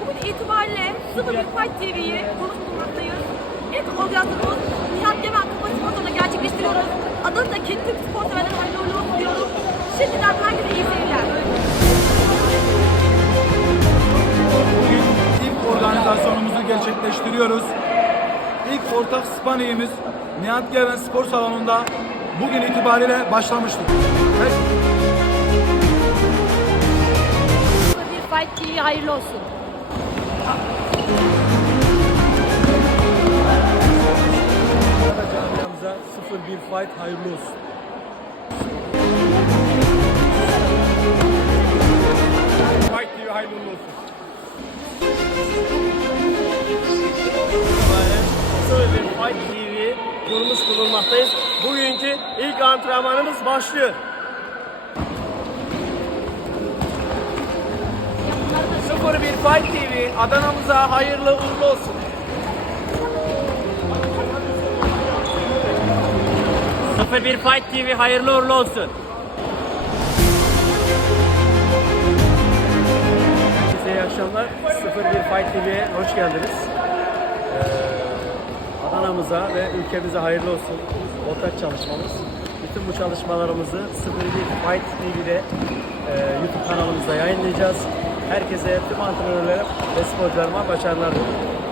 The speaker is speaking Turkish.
Bugün itibariyle 01 Fight TV'yi konuk bulunmaktayız. İlk organizasyonumuz Nihat Gemen Kupa Spor'da gerçekleştiriyoruz. Adını da kendi spor severler hayırlı uğurlu diyoruz. Şimdiden herkese iyi seyirler. Bugün ilk organizasyonumuzu gerçekleştiriyoruz. İlk ortak spaniğimiz Nihat Geven Spor Salonu'nda bugün itibariyle başlamıştır. Ve Fight TV hayırlı olsun. Camiamıza 01 fight hayırlı olsun. Fight TV hayırlı olsun. Fight TV kurmuş bulunmaktayız. Bugünkü ilk antrenmanımız başlıyor. Bir Fight TV Adana'mıza hayırlı uğurlu olsun. bir Fight TV hayırlı uğurlu olsun. Herkese iyi akşamlar. 01 Fight TV'ye hoş geldiniz. Ee, Adana'mıza ve ülkemize hayırlı olsun. Ortak çalışmamız. Bütün bu çalışmalarımızı 01 Fight TV'de e, YouTube kanalımızda yayınlayacağız. Herkese, tüm antrenörlere ve sporcularıma başarılar diliyorum.